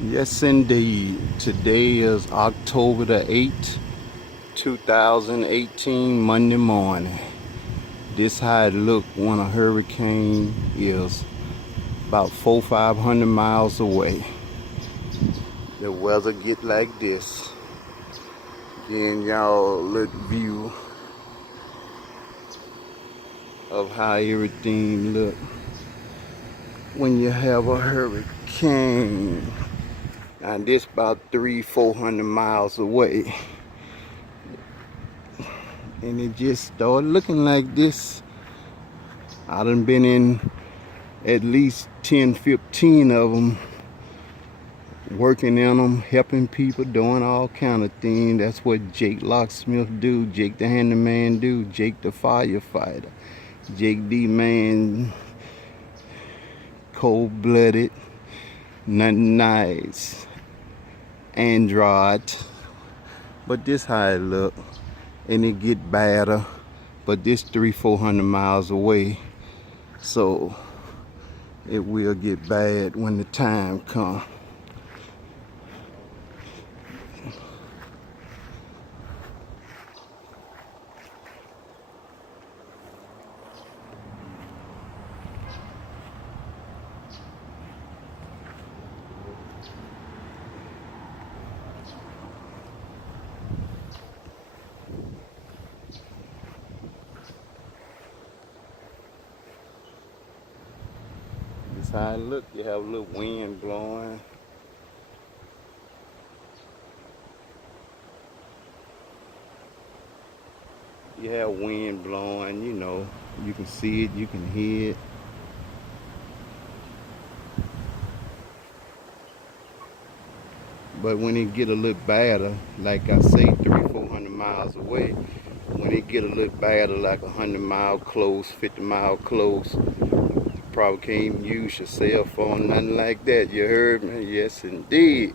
Yes, indeed. Today is October the 8th, 2018, Monday morning. This how it look when a hurricane is about 400-500 miles away. The weather get like this. Then y'all look view of how everything look when you have a hurricane. Now this about 300-400 miles away. And it just started looking like this. I done been in at least 10-15 of them, working in them, helping people, doing all kind of things. That's what Jake Locksmith do, Jake the handyman do, Jake the firefighter, Jake D man, cold-blooded, nothing nice, Android. But this how it look, and it get badder. But this 300-400 miles away, so it will get bad when the time comes. This how it look. You have a little wind blowing. You have wind blowing, you know. You can see it, you can hear it. But when it get a little badder, like I say, 300-400 miles away, when it get a little badder, like 100 mile close, 50 mile close, you probably can't even use your cell phone, nothing like that. You heard me? Yes, indeed.